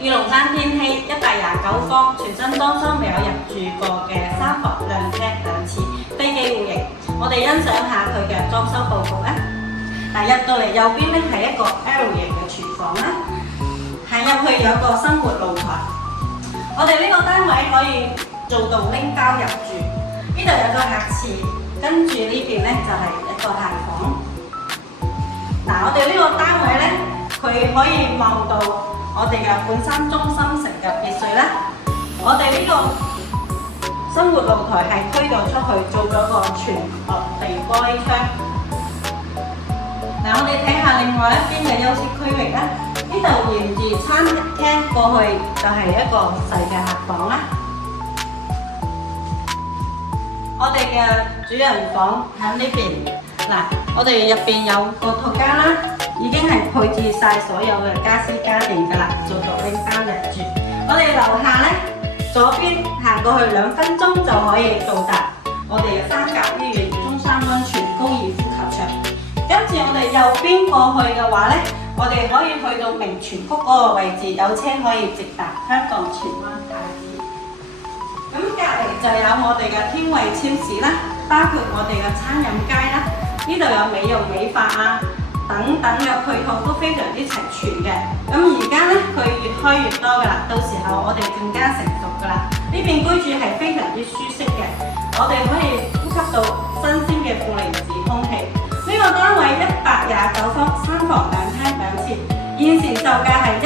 御龍山天禧129方，全新裝修未有入住過嘅3房2廳2廁飛機戶型，我哋欣賞下佢嘅裝修佈局啊！嗱，入到嚟右邊咧係一個 L 型嘅廚房啦，行入去有個生活露台。我哋呢個單位可以做到拎膠入住，呢度有個客廁，跟住呢邊咧就係一個客房。嗱，我哋呢個單位咧，佢可以望到我哋嘅本山中心城嘅別墅啦。我哋呢個生活露台係推到出去，做咗個全落地玻璃窗。嗱，我哋睇下另外一邊嘅休息區域啦。呢度沿住餐廳過去就係一個細嘅客房啦。我哋嘅主人房喺呢邊。嗱，我哋入邊有個套間啦，已經係配置晒所有嘅家私家電㗎啦，做到拎包入住。我哋樓下呢，左邊行過去2分鐘就可以到達我哋嘅三甲醫院中山溫泉高爾夫球場。跟住我哋右邊過去嘅話呢，我哋可以去到明泉谷嗰個位置，有車可以直達香港荃灣太子。咁隔離就有我哋嘅天惠超市啦，包括我哋嘅餐飲街啦。呢度有美容美髮啊，等等嘅配套都非常之齊全嘅。咁而家呢，佢越開越多㗎啦，到時候我哋更加成熟㗎啦。呢邊居住係非常之舒適嘅，我哋可以呼吸到新鮮嘅負離子空氣。呢個單位129方，3房2廳2廁，現時售價係